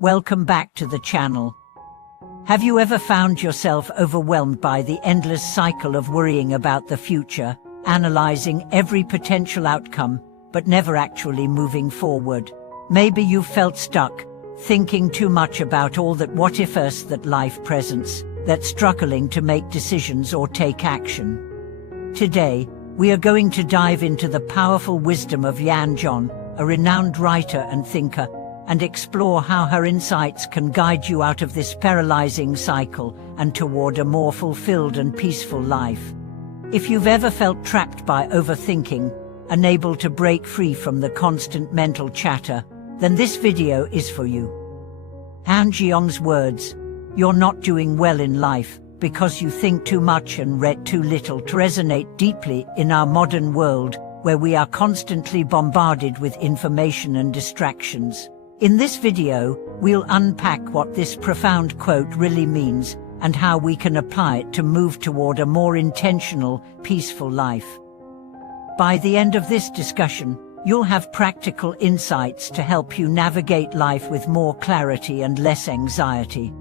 Welcome back to the channel. Have you ever found yourself overwhelmed by the endless cycle of worrying about the future, analyzing every potential outcome, but never actually moving forward? Maybe you've felt stuck, thinking too much about all that what-ifs that life presents, that struggling to make decisions or take action. Today, we are going to dive into the powerful wisdom of Jiang, a renowned writer and thinker, and explore how her insights can guide you out of this paralyzing cycle and toward a more fulfilled and peaceful life. If you've ever felt trapped by overthinking, unable to break free from the constant mental chatter, then this video is for you. Jiang's words, "You're not doing well in life because you think too much and read too little," to resonate deeply in our modern world, where we are constantly bombarded with information and distractions. In this video, we'll unpack what this profound quote really means and how we can apply it to move toward a more intentional, peaceful life. By the end of this discussion, you'll have practical insights to help you navigate life with more clarity and less anxiety.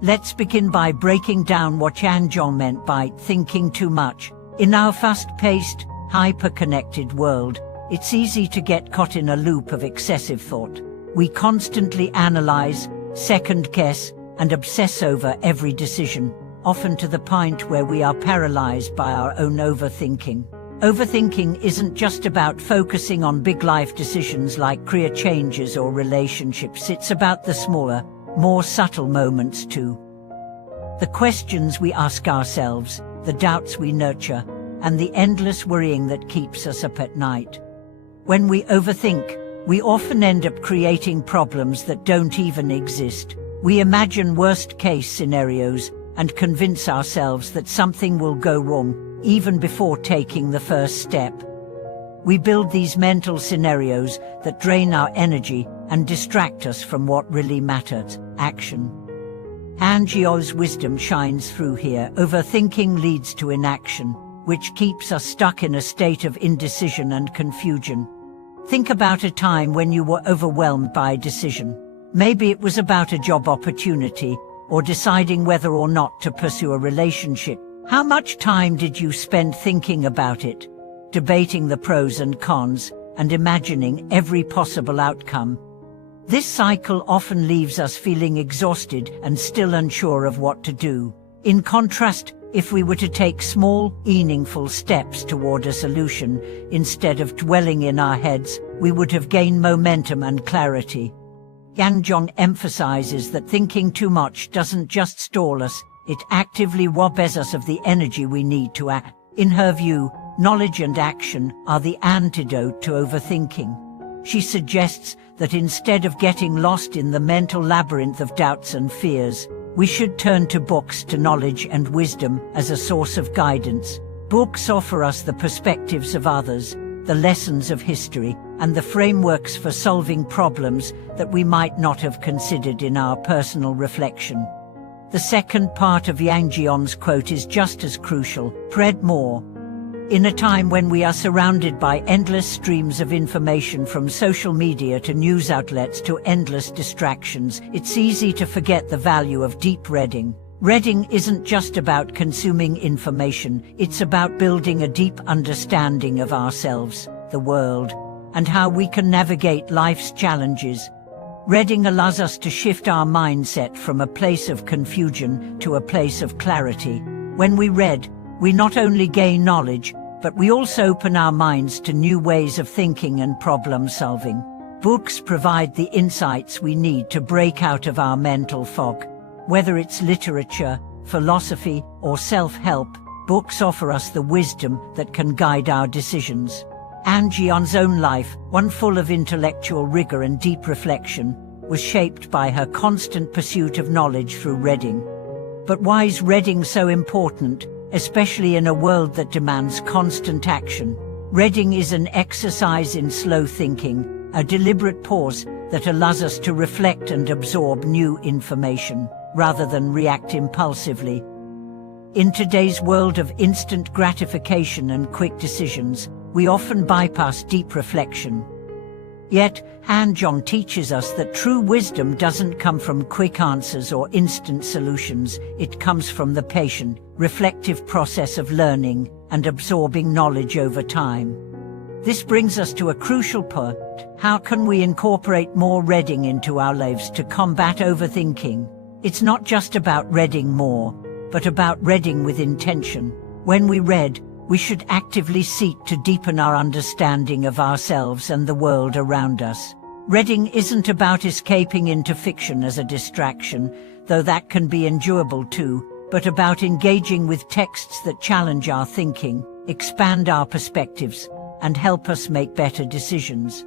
Let's begin by breaking down what Jiang meant by thinking too much. In our fast-paced, hyper-connected world, it's easy to get caught in a loop of excessive thought. We constantly analyze, second-guess, and obsess over every decision, often to the point where we are paralyzed by our own overthinking. Overthinking isn't just about focusing on big life decisions like career changes or relationships. It's about the smaller, more subtle moments too. The questions we ask ourselves, the doubts we nurture, and the endless worrying that keeps us up at night. When we overthink, we often end up creating problems that don't even exist. We imagine worst-case scenarios and convince ourselves that something will go wrong, even before taking the first step. We build these mental scenarios that drain our energy and distract us from what really matters: action. Jiang's wisdom shines through here. Overthinking leads to inaction, which keeps us stuck in a state of indecision and confusion. Think about a time when you were overwhelmed by a decision. Maybe it was about a job opportunity, or deciding whether or not to pursue a relationship. How much time did you spend thinking about it, debating the pros and cons, and imagining every possible outcome? This cycle often leaves us feeling exhausted and still unsure of what to do. In contrast, if we were to take small, meaningful steps toward a solution, instead of dwelling in our heads, we would have gained momentum and clarity. Jiang emphasizes that thinking too much doesn't just stall us, it actively robs us of the energy we need to act. In her view, knowledge and action are the antidote to overthinking. She suggests that instead of getting lost in the mental labyrinth of doubts and fears, we should turn to books, to knowledge and wisdom as a source of guidance. Books offer us the perspectives of others, the lessons of history, and the frameworks for solving problems that we might not have considered in our personal reflection. The second part of Jiang's quote is just as crucial: read more. In a time when we are surrounded by endless streams of information, from social media to news outlets to endless distractions, it's easy to forget the value of deep reading. Reading isn't just about consuming information, it's about building a deep understanding of ourselves, the world, and how we can navigate life's challenges. Reading allows us to shift our mindset from a place of confusion to a place of clarity. When we read, we not only gain knowledge, but we also open our minds to new ways of thinking and problem-solving. Books provide the insights we need to break out of our mental fog. Whether it's literature, philosophy, or self-help, books offer us the wisdom that can guide our decisions. Jiang's own life, one full of intellectual rigor and deep reflection, was shaped by her constant pursuit of knowledge through reading. But why is reading so important, especially in a world that demands constant action? Reading is an exercise in slow thinking, a deliberate pause that allows us to reflect and absorb new information, rather than react impulsively. In today's world of instant gratification and quick decisions, we often bypass deep reflection. Yet, Jiang teaches us that true wisdom doesn't come from quick answers or instant solutions. It comes from the patient, reflective process of learning and absorbing knowledge over time. This brings us to a crucial point. How can we incorporate more reading into our lives to combat overthinking? It's not just about reading more, but about reading with intention. When we read, we should actively seek to deepen our understanding of ourselves and the world around us. Reading isn't about escaping into fiction as a distraction, though that can be enjoyable too, but about engaging with texts that challenge our thinking, expand our perspectives, and help us make better decisions.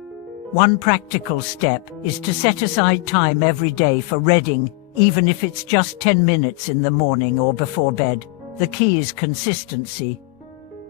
One practical step is to set aside time every day for reading, even if it's just 10 minutes in the morning or before bed. The key is consistency.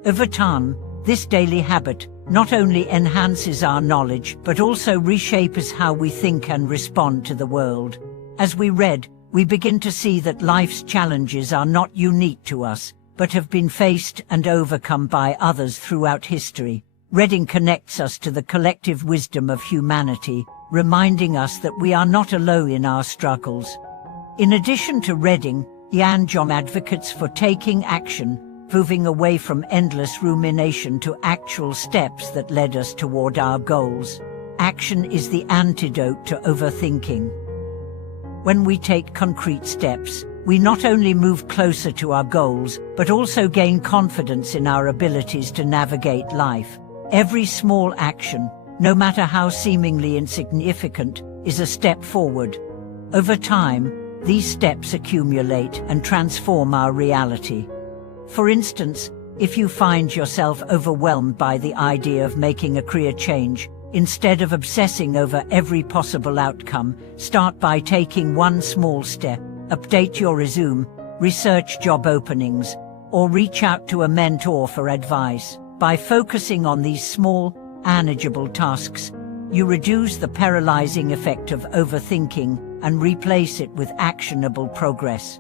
Over time, this daily habit not only enhances our knowledge but also reshapes how we think and respond to the world. As we read, we begin to see that life's challenges are not unique to us, but have been faced and overcome by others throughout history. Reading connects us to the collective wisdom of humanity, reminding us that we are not alone in our struggles. In addition to reading, Jiang advocates for taking action, moving away from endless rumination to actual steps that lead us toward our goals. Action is the antidote to overthinking. When we take concrete steps, we not only move closer to our goals, but also gain confidence in our abilities to navigate life. Every small action, no matter how seemingly insignificant, is a step forward. Over time, these steps accumulate and transform our reality. For instance, if you find yourself overwhelmed by the idea of making a career change, instead of obsessing over every possible outcome, start by taking one small step. Update your resume, research job openings, or reach out to a mentor for advice. By focusing on these small, manageable tasks, you reduce the paralyzing effect of overthinking and replace it with actionable progress.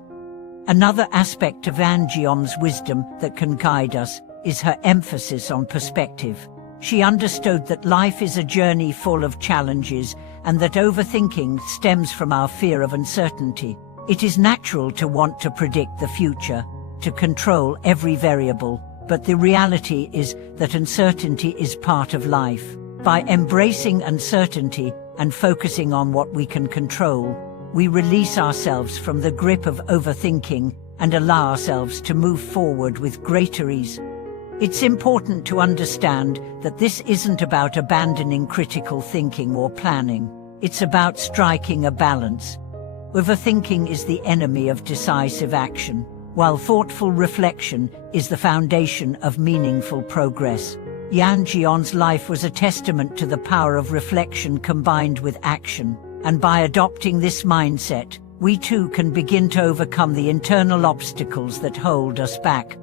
Another aspect of Jiang's wisdom that can guide us is her emphasis on perspective. She understood that life is a journey full of challenges and that overthinking stems from our fear of uncertainty. It is natural to want to predict the future, to control every variable, but the reality is that uncertainty is part of life. By embracing uncertainty and focusing on what we can control, we release ourselves from the grip of overthinking and allow ourselves to move forward with greater ease. It's important to understand that this isn't about abandoning critical thinking or planning. It's about striking a balance. Overthinking is the enemy of decisive action, while thoughtful reflection is the foundation of meaningful progress. Jiang's life was a testament to the power of reflection combined with action, and by adopting this mindset, we too can begin to overcome the internal obstacles that hold us back.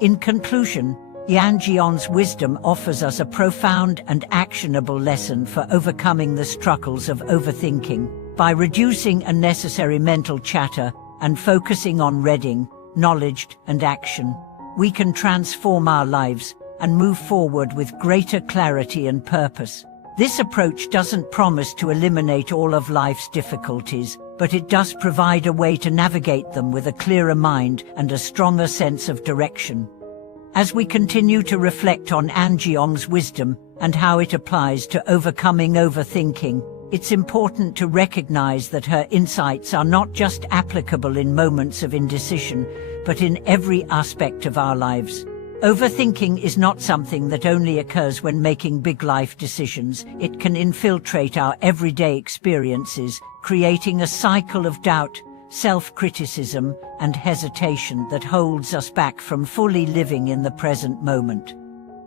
In conclusion, Jiang's wisdom offers us a profound and actionable lesson for overcoming the struggles of overthinking. By reducing unnecessary mental chatter and focusing on reading, knowledge, and action, we can transform our lives and move forward with greater clarity and purpose. This approach doesn't promise to eliminate all of life's difficulties, but it does provide a way to navigate them with a clearer mind and a stronger sense of direction. As we continue to reflect on Jiang's wisdom and how it applies to overcoming overthinking, it's important to recognize that her insights are not just applicable in moments of indecision, but in every aspect of our lives. Overthinking is not something that only occurs when making big life decisions. It can infiltrate our everyday experiences, creating a cycle of doubt, self-criticism, and hesitation that holds us back from fully living in the present moment.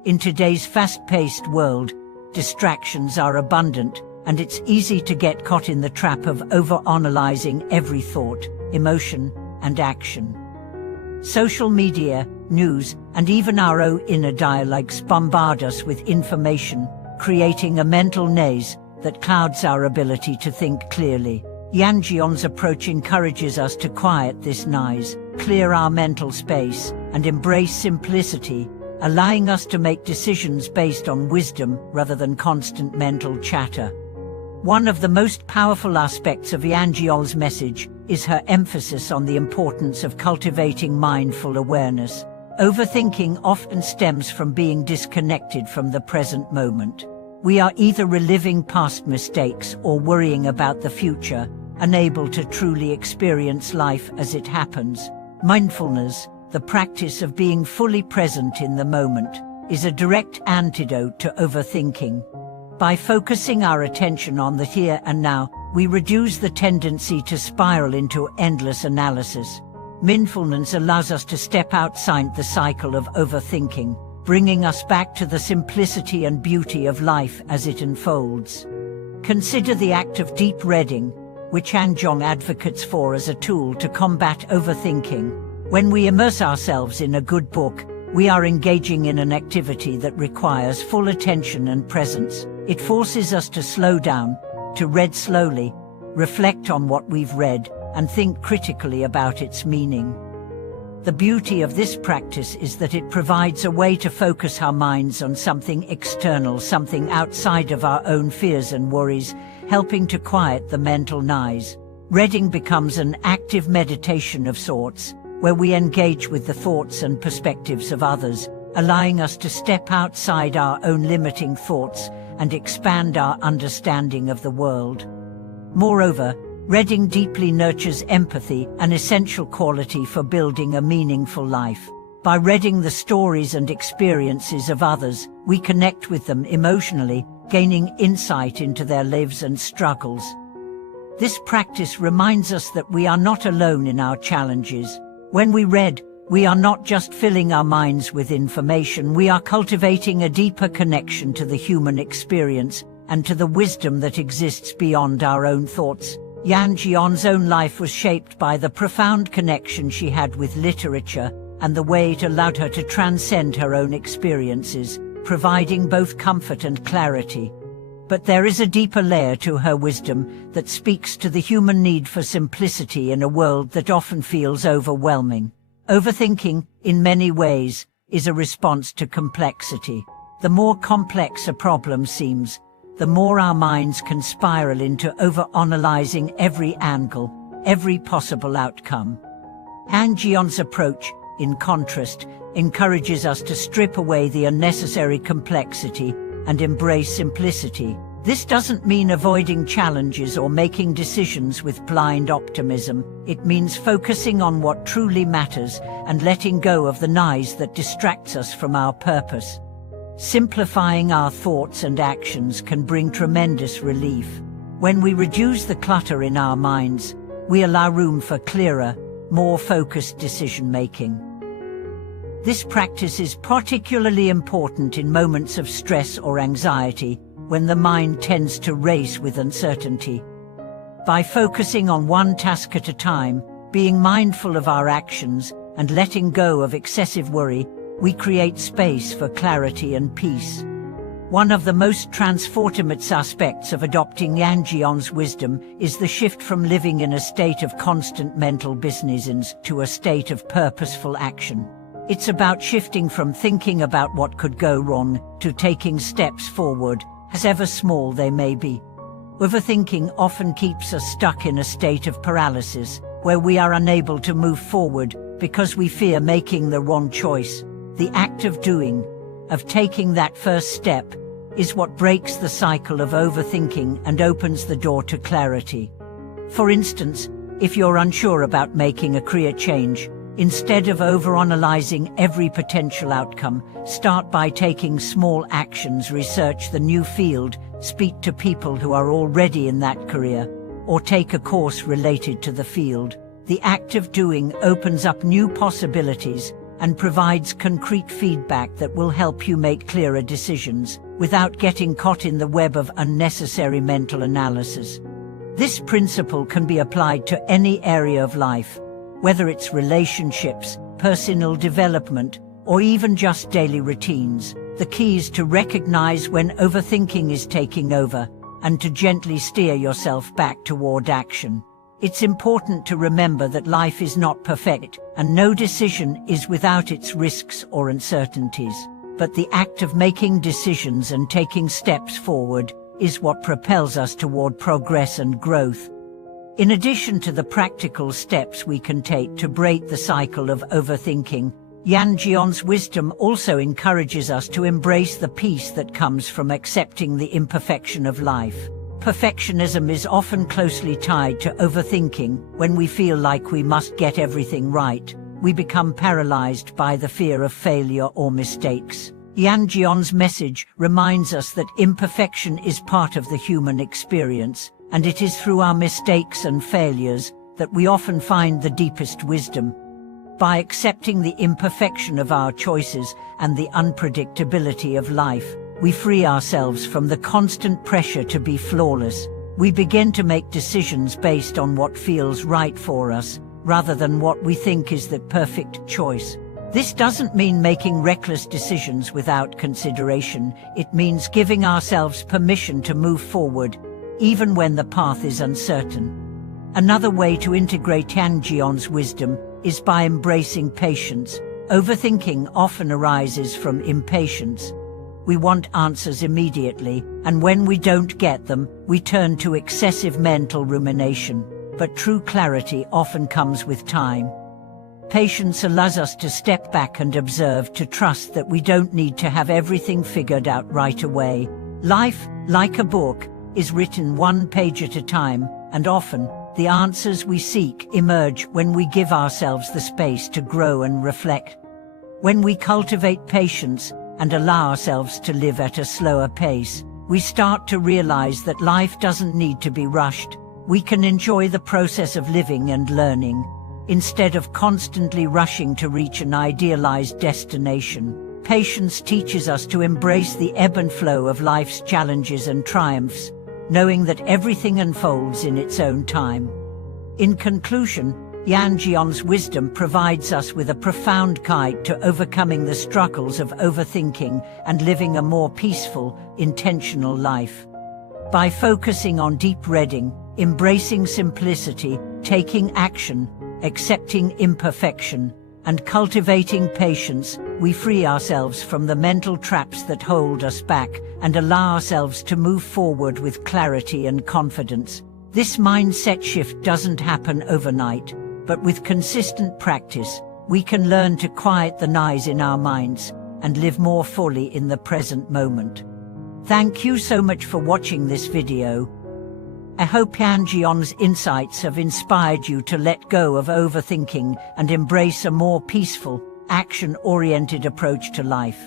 In today's fast-paced world, distractions are abundant, and it's easy to get caught in the trap of overanalyzing every thought, emotion, and action. Social media, news, and even our own inner dialogues bombard us with information, creating a mental maze that clouds our ability to think clearly. Jiang's approach encourages us to quiet this noise, clear our mental space, and embrace simplicity, allowing us to make decisions based on wisdom rather than constant mental chatter. One of the most powerful aspects of Jiang's message is her emphasis on the importance of cultivating mindful awareness. Overthinking often stems from being disconnected from the present moment. We are either reliving past mistakes or worrying about the future, unable to truly experience life as it happens. Mindfulness, the practice of being fully present in the moment, is a direct antidote to overthinking. By focusing our attention on the here and now, we reduce the tendency to spiral into endless analysis. Mindfulness allows us to step outside the cycle of overthinking, bringing us back to the simplicity and beauty of life as it unfolds. Consider the act of deep reading, which Jiang advocates for as a tool to combat overthinking. When we immerse ourselves in a good book, we are engaging in an activity that requires full attention and presence. It forces us to slow down, to read slowly, reflect on what we've read, and think critically about its meaning. The beauty of this practice is that it provides a way to focus our minds on something external, something outside of our own fears and worries, helping to quiet the mental noise. Reading becomes an active meditation of sorts, where we engage with the thoughts and perspectives of others, allowing us to step outside our own limiting thoughts and expand our understanding of the world. Moreover, reading deeply nurtures empathy, an essential quality for building a meaningful life. By reading the stories and experiences of others, we connect with them emotionally, gaining insight into their lives and struggles. This practice reminds us that we are not alone in our challenges. When we read, we are not just filling our minds with information, we are cultivating a deeper connection to the human experience and to the wisdom that exists beyond our own thoughts. Jiang's own life was shaped by the profound connection she had with literature and the way it allowed her to transcend her own experiences, providing both comfort and clarity. But there is a deeper layer to her wisdom that speaks to the human need for simplicity in a world that often feels overwhelming. Overthinking, in many ways, is a response to complexity. The more complex a problem seems, the more our minds can spiral into overanalyzing every angle, every possible outcome. Jiang's approach, in contrast, encourages us to strip away the unnecessary complexity and embrace simplicity. This doesn't mean avoiding challenges or making decisions with blind optimism. It means focusing on what truly matters and letting go of the noise that distracts us from our purpose. Simplifying our thoughts and actions can bring tremendous relief. When we reduce the clutter in our minds, we allow room for clearer, more focused decision-making. This practice is particularly important in moments of stress or anxiety, when the mind tends to race with uncertainty. By focusing on one task at a time, being mindful of our actions, and letting go of excessive worry, we create space for clarity and peace. One of the most transformative aspects of adopting Jiang's wisdom is the shift from living in a state of constant mental business to a state of purposeful action. It's about shifting from thinking about what could go wrong to taking steps forward, however small they may be. Overthinking often keeps us stuck in a state of paralysis, where we are unable to move forward because we fear making the wrong choice. The act of doing, of taking that first step, is what breaks the cycle of overthinking and opens the door to clarity. For instance, if you're unsure about making a career change, instead of overanalyzing every potential outcome, start by taking small actions, research the new field, speak to people who are already in that career, or take a course related to the field. The act of doing opens up new possibilities and provides concrete feedback that will help you make clearer decisions, without getting caught in the web of unnecessary mental analysis. This principle can be applied to any area of life, whether it's relationships, personal development, or even just daily routines. The key is to recognize when overthinking is taking over, and to gently steer yourself back toward action. It's important to remember that life is not perfect, and no decision is without its risks or uncertainties. But the act of making decisions and taking steps forward is what propels us toward progress and growth. In addition to the practical steps we can take to break the cycle of overthinking, Jiang's wisdom also encourages us to embrace the peace that comes from accepting the imperfection of life. Perfectionism is often closely tied to overthinking. When we feel like we must get everything right, we become paralyzed by the fear of failure or mistakes. Jiang's message reminds us that imperfection is part of the human experience, and it is through our mistakes and failures that we often find the deepest wisdom. By accepting the imperfection of our choices and the unpredictability of life, we free ourselves from the constant pressure to be flawless. We begin to make decisions based on what feels right for us, rather than what we think is the perfect choice. This doesn't mean making reckless decisions without consideration. It means giving ourselves permission to move forward, even when the path is uncertain. Another way to integrate Jiang's wisdom is by embracing patience. Overthinking often arises from impatience. We want answers immediately, and when we don't get them, we turn to excessive mental rumination. But true clarity often comes with time. Patience allows us to step back and observe, to trust that we don't need to have everything figured out right away. Life, like a book, is written one page at a time, and often, the answers we seek emerge when we give ourselves the space to grow and reflect. When we cultivate patience and allow ourselves to live at a slower pace, we start to realize that life doesn't need to be rushed. We can enjoy the process of living and learning, instead of constantly rushing to reach an idealized destination. Patience teaches us to embrace the ebb and flow of life's challenges and triumphs, knowing that everything unfolds in its own time. In conclusion, Jiang's wisdom provides us with a profound guide to overcoming the struggles of overthinking and living a more peaceful, intentional life. By focusing on deep reading, embracing simplicity, taking action, accepting imperfection, and cultivating patience, we free ourselves from the mental traps that hold us back and allow ourselves to move forward with clarity and confidence. This mindset shift doesn't happen overnight, but with consistent practice, we can learn to quiet the noise in our minds and live more fully in the present moment. Thank you so much for watching this video. I hope Jiang's insights have inspired you to let go of overthinking and embrace a more peaceful, action-oriented approach to life.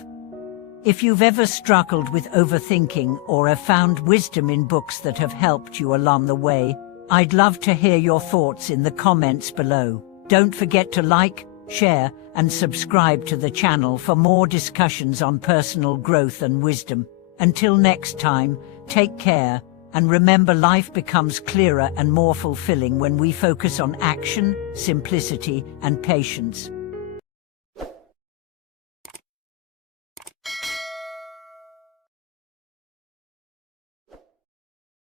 If you've ever struggled with overthinking or have found wisdom in books that have helped you along the way, I'd love to hear your thoughts in the comments below. Don't forget to like, share, and subscribe to the channel for more discussions on personal growth and wisdom. Until next time, take care, and remember, life becomes clearer and more fulfilling when we focus on action, simplicity, and patience.